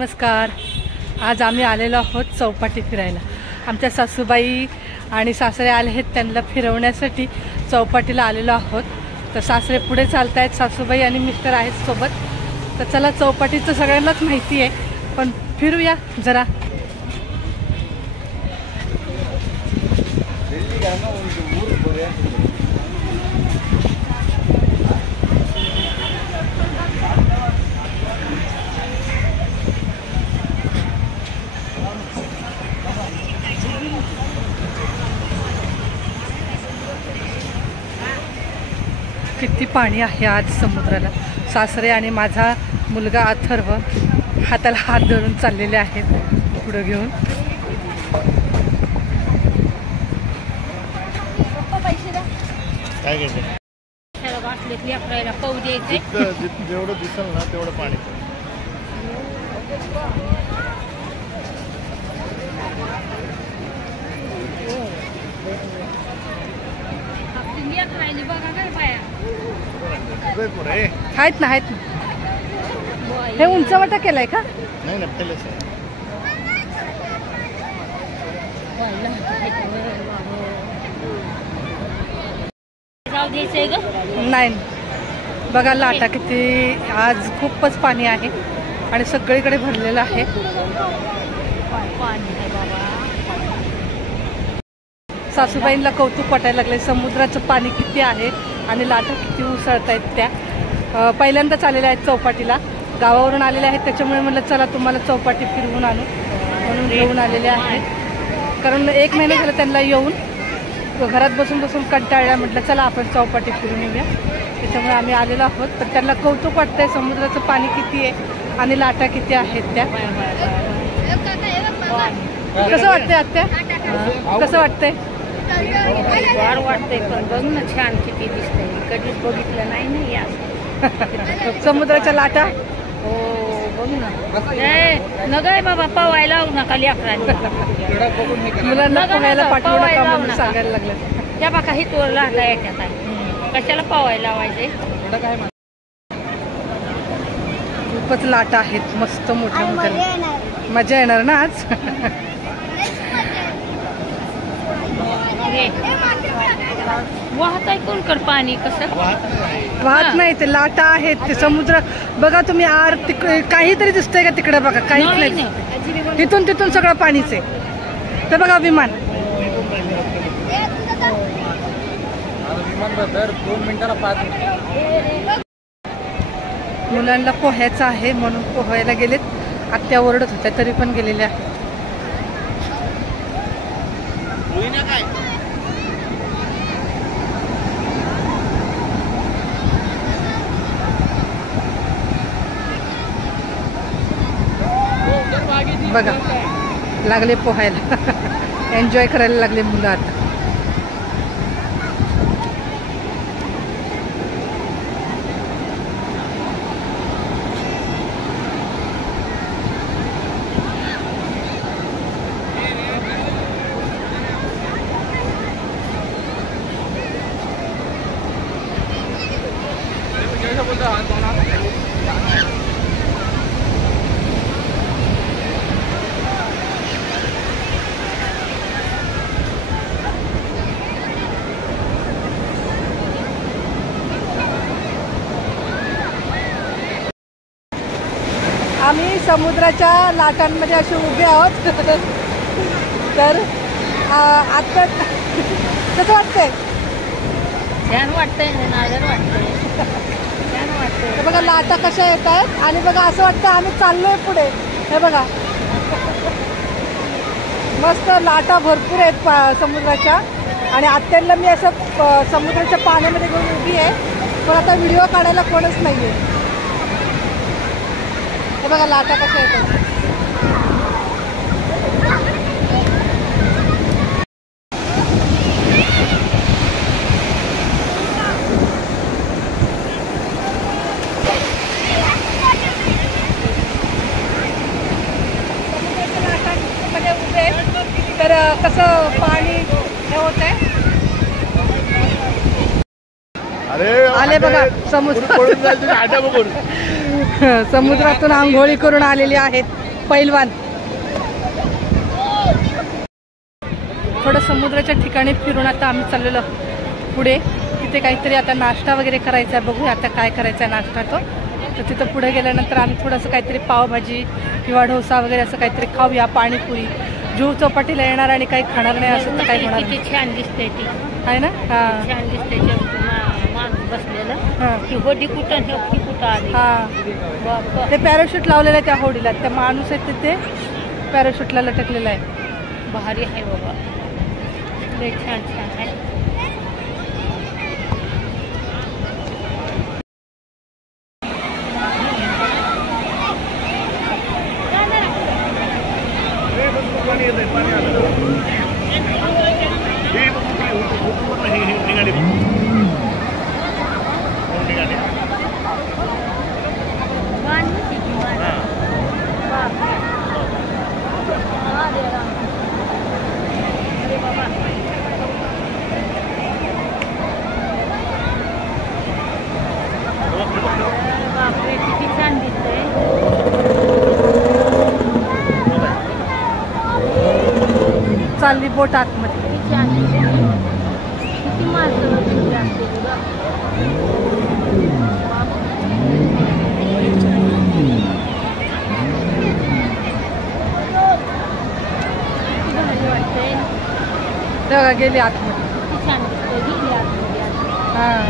नमस्कार. आज आम्ही आलेलो आहोत चौपाटी फिरायला. आमच्या सासूबाई आणि सासरे आले आहेत, त्यांना फिरवण्यासाठी चौपाटीला आलेलो आहोत. तर सासरे पुढे चालत आहेत, सासूबाई आणि मिस्टर आहेत सोबत. तर चला, चौपाटीचं सगळ्यांनाच माहिती आहे, पण फिरूया जरा. किती पाणी आहे आज समुद्राला. सासरे आणि माझा मुलगा अथर्व हाताला हात धरून चाललेले आहेत पुढे घेऊन. काय घ्यायचं? जेवढं दिसेल ना तेवढं पाणी. आहेत ना, आहेत ना. हे उंचवटा केलाय का? नाही ना, पहिलेच नाही. बघा लाटा किती, आज खूपच पाणी आहे आणि सगळीकडे भरलेलं आहे. सासूबाईंना कौतुक वाटायला लागले, समुद्राचं पाणी किती आहे आणि लाटा किती उसळत आहेत त्या. पहिल्यांदाच आलेल्या आहेत चौपाटीला, गावावरून आलेल्या आहेत, त्याच्यामुळे म्हटलं चला तुम्हाला चौपाटी फिरवून आणू म्हणून घेऊन आलेले आहेत. कारण 1 महिना झाला त्यांना येऊन, घरात बसून बसून कंटाळल्या. म्हटलं चला आपण चौपाटी फिरून येऊया, त्याच्यामुळे आम्ही आलेलो आहोत. तर त्यांना कौतुक वाटतंय, समुद्राचं पाणी किती आहे आणि लाटा किती आहेत त्या. कसं वाटतंय आत्या? कसं वाटतंय? फार वाटतंय, पण बघ ना छान किती दिसतंय. कधीच बघितलं नाही ना या समुद्राच्या लाटा. हो बघ ना. नगाय बाबा, पवायला लावू नका लेकरांनी. मुलांना पोहायला पाठवू नका म्हणून सांगायला लागलं. त्या बाका ही तोर लाटा येतात आहे, कशाला पवायला लावायचे. खूपच लाटा आहेत, मस्त मोठ्या मोठ्या. मजा येणार ना आज. वाहत आहे कोणकर पाणी, कसं वाहत नाही, ते लाटा आहेत. ते समुद्र बघा तुम्ही, आर काहीतरी दिसतंय का तिकडे? बघा काहीच नाही. तिथून तिथून सगळं पाणीच आहे. तर बघा विमान, मुलांना पोहायचं आहे म्हणून पोहायला गेलेत. आत्या ओरडत होत्या तरी पण गेलेल्या आहेत. बघा लागले पोहायला. एन्जॉय करायला लागले मुलं आता. आम्ही समुद्राच्या लाटांमध्ये असे उभे आहोत. तर आता कसं वाटतंय? छान वाटतंय, नाजर वाटतंय, छान वाटतंय. हे बघा लाटा कशा येत आहेत आणि बघा असं वाटतं आम्ही चाललोय पुढे. हे बघा मस्त लाटा भरपूर आहेत समुद्राच्या. आणि आत्यांना मी असं समुद्राच्या पाण्यामध्ये घेऊन उभी आहे, पण आता व्हिडिओ काढायला कोणच नाही आहे. हे बघा लाटा कशा येतात. समुद्राच्या लाटांमध्ये उभे तर कसं पाणी हे होत आहे. आले बघा समुद्रातून आंघोळी करून आलेली आहेत. पैलवान. थोडं समुद्राच्या ठिकाणी फिरून आता आम्ही चाललेलो पुढे. तिथे काहीतरी आता नाश्ता वगैरे करायचा आहे. बघूया आता काय करायचा आहे नाश्ता तो. तर तिथं पुढे गेल्यानंतर आम्ही थोडंसं काहीतरी पावभाजी किंवा डोसा वगैरे असं काहीतरी खाऊया. पाणीपुरी. जुहू चौपाटीला येणार आणि काही खाणार नाही असं तर काही होणार नाही. छान दिसते ती आहे ना. हां छान दिसते माणूस बसलेलं. ती होडी कुठं आली. हां ते पॅराशूट लावलेलं आहे त्या होडीला. त्या माणूस आहे तिथे पॅराशूटला लटकलेला आहे. भारी आहे बाबा. लय छान छान आहे. बापरे किती छान दिसतंय. चालली बोट आतमध्ये. किती छान दिसतंय. किती माणसं बसलेली असतील बघ. किती भारी वाटतंय. तेव्हा गेली आतमध्ये. किती छान दिसतंय. गेली आतमध्ये. हां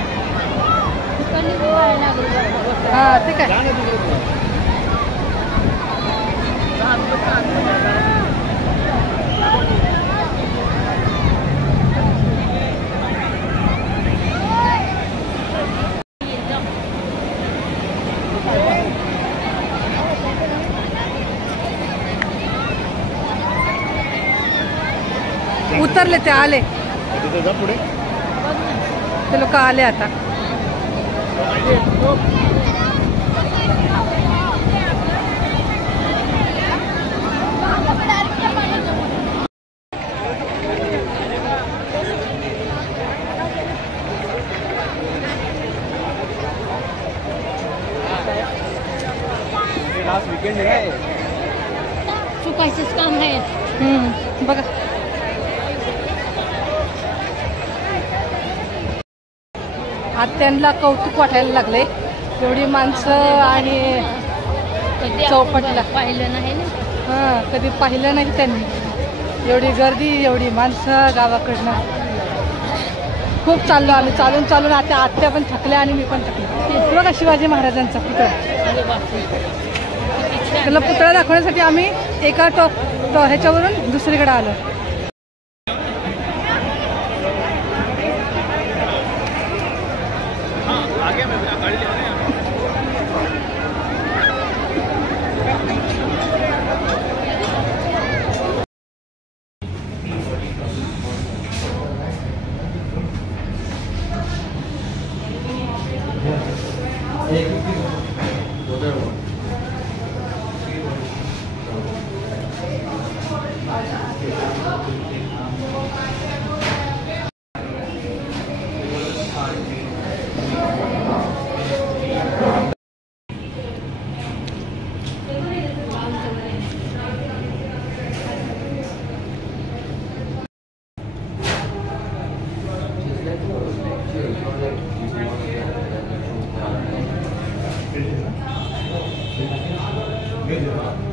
तिकडली गोवायला लागली. हां ठीक आहे. उतरले ते आले. तिथे जा पुढे. ते लोक आले आता. चुकायचंच काम आहे. बघा आत्यांना कौतुक वाटायला लागले. एवढी माणसं आणि चौपाटीला पाहिलं नाही ना. हां कधी पाहिलं नाही त्यांनी. एवढी गर्दी एवढी माणसं गावाकडनं. खूप चाललो आम्ही. चालून आता आत्या पण थकल्या आणि मी पण थकले. बघा शिवाजी महाराजांचा पुतळा. त्याला पुतळा दाखवण्यासाठी आम्ही एका ह्याच्यावरून दुसरीकडे आलो. Gracias.